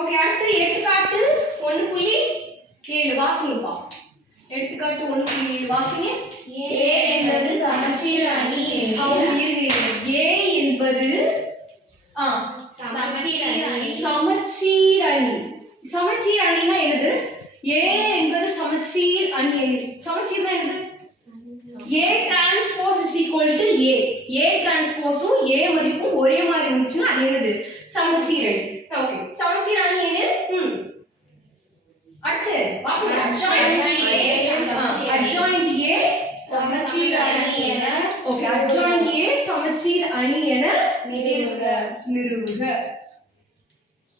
Okay, அடுத்து எடுத்துக்காட்டு 1.7 வாசிங்கப்பா. எடுத்துக்காட்டு 1.7 வாசிங்க. A என்பது சமச்சீர் அணி. A என்பது சமச்சீர் அணி. சமச்சீர் அணினா என்னது? A என்பது சமச்சீர் அணி. சமச்சீர்னா என்னது? A transpose is equal to A. A டிரான்ஸ்போஸும் A மதிப்பும் ஒரே மாதிரி இருந்துச்சுன்னா அது என்னது? சமச்சீர் அணி. ஓகே, சமச்சீர் அணி என்ன? அடுத்து வாசிங்க. adjoint A சமச்சீர் அணி என ஓகே, adjoint A சமச்சீர் அணி என நிறுவுக.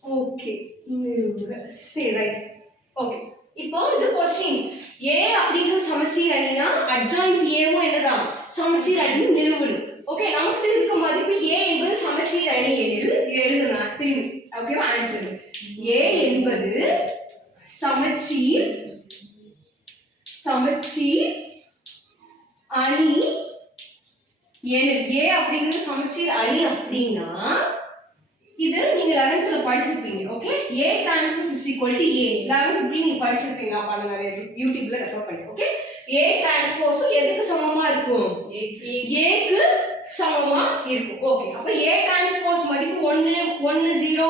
ஓகே, நிறுவுக. சரி, ரைட். ஓகே, இப்போ இது क्वेश्चन. A அப்படிங்கிறது சமச்சீர் அணினா adjoint Aவும் என்னதான்? சமச்சீர் அணி நிறுவணும். ஓகே, நமக்கு இருக்க மதிப்பு A என்பது சமச்சீர் அணி எனில் எழுதலாம் திரும்பி. ஓகேவா? ஆன்சர் A என்பது சமச்சீர் அணி எனில் A அப்படிங்கிறது சமச்சீர் அணி அப்படின்னா இது நீங்க 11th படிச்சிருப்பீங்க. Okay, A transpose is equal to A 11th நீங்க படிச்சிருப்பீங்க. அப்ப நான் யூடியூப்ல ரெஃபர் பண்ணி. ஓகே, A டிரான்ஸ்போஸ் எதுக்கு சமமா இருக்கும்? A க்கு சமமா இருக்கும். ஓகே, அப்ப A டிரான்ஸ்போஸ் மதிப்பு 1 1 0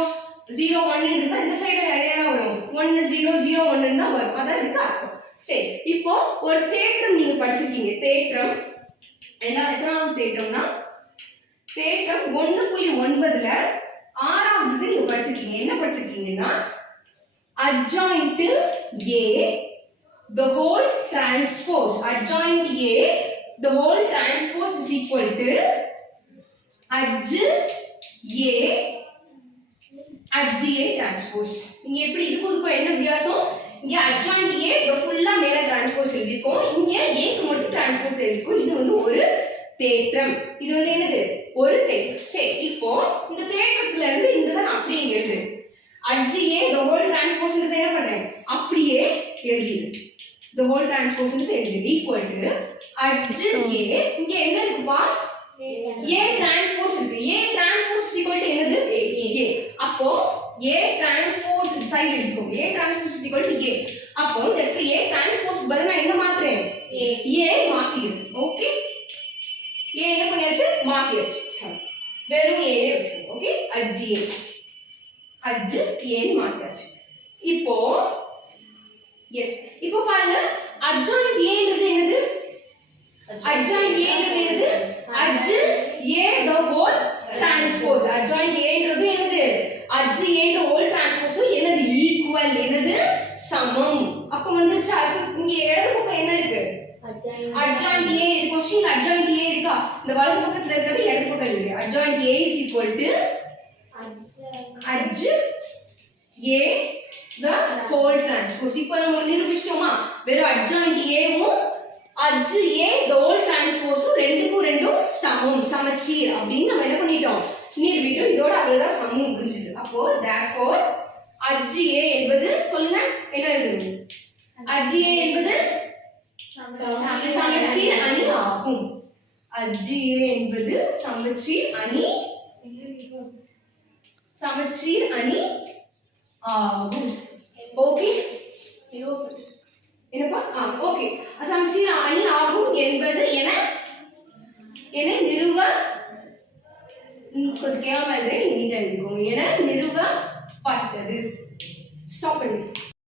0 1 இருந்தா இந்த சைடு நிறைய வரும். 1 0 0 1 தான் வரும். அதான் இதுக்கு அர்த்தம். சரி, இப்போ ஒரு தேற்றம் நீங்க படிச்சிருக்கீங்க. தேற்றம் எத்தனாவது தேற்றம்னா தேற்றம் 1.9ல 6வது நீங்க படிச்சிருக்கீங்க. என்ன படிச்சிருக்கீங்கன்னா adjoint A the whole transpose adjoint A the whole transpose is equal to adj A transpose. இங்க எப்படி இதுக்கு என்ன வித்தியாசம்? இங்க adjoint A the ஃபுல்லா மேல டிரான்ஸ்போஸ் எழுதிருக்கோம். இங்க A க்கு மட்டும் டிரான்ஸ்போஸ் எழுதிருக்கோம். இது ஒரு தேற்றம். இது என்னது? ஒரு தேற்றம். சரி, இப்போ இந்த தேற்றத்துல இருந்து இந்த தான் அப்படியே எழுது. adj A the whole transpose ங்கறத என்ன பண்றேன்? அப்படியே எழுதிடு. the whole transpose ங்கறத எழுதிடு equal to adj A. இங்க என்ன இருக்குப்பா? A transpose இருக்கு. A transpose is equal to என்னது? A. அப்போ A transpose சைடுல இருக்கும். A transpose is equal to A. அப்போ இந்த இடத்துல A transpose பதிலா என்ன மாத்துறேன்? A மாத்திடுறேன். ஓகே, A என்ன பண்ணியாச்சு? மாத்தியாச்சு. சரி, வெறும் A னே வெச்சிருக்கோம். ஓகே, adj A னு மாத்தியாச்சு. இப்போ எஸ், இப்போ பாருங்க adjoint A ன்றது என்னது? adjoint A ன்றது என்னது? adj A the whole transpose. adjoint A ன்றது என்னது? adj A the whole transpose என்னது? ஈக்குவல் என்னது? சமம். அப்ப வந்துருச்சு. இங்க இடது பக்கம் என்ன இருக்கு? adjoint A. இது क्वेश्चन adjoint A இருக்கா? இந்த வலது பக்கத்துல இருக்கிறது இடது பக்கம் இருக்கு. adjoint A is equal to adj A the whole transpose. இப்போ நம்ம நிரூபிச்சிட்டோமா? வெறும் adjoint A வும் adj A the whole transpose ரெண்டுக்கும் ரெண்டும் சமம், சமச்சீர் அப்படின்னு நம்ம என்ன பண்ணிட்டோம்? நிரூபிக்கிறோம். இதோட அவ்வளவுதான் சமம் முடிஞ்சது. அப்போ therefore adj A என்பது சொல்லுங்க என்ன எழுதணும்? adj A என்பது சமச்சீர் அணி ஆகும். adj A என்பது சமச்சீர் அணி ஆகும். ஓகே, என்னப்பா? ஓகே, சமச்சீர் அணி ஆகும் என்பது என நிறுவ கொஞ்சம் கேவலமா எழுதுறேன், நீங்க நீட்டா எழுதிக்கோங்க. என நிறுவப்பட்டது. ஸ்டாப் பண்ணி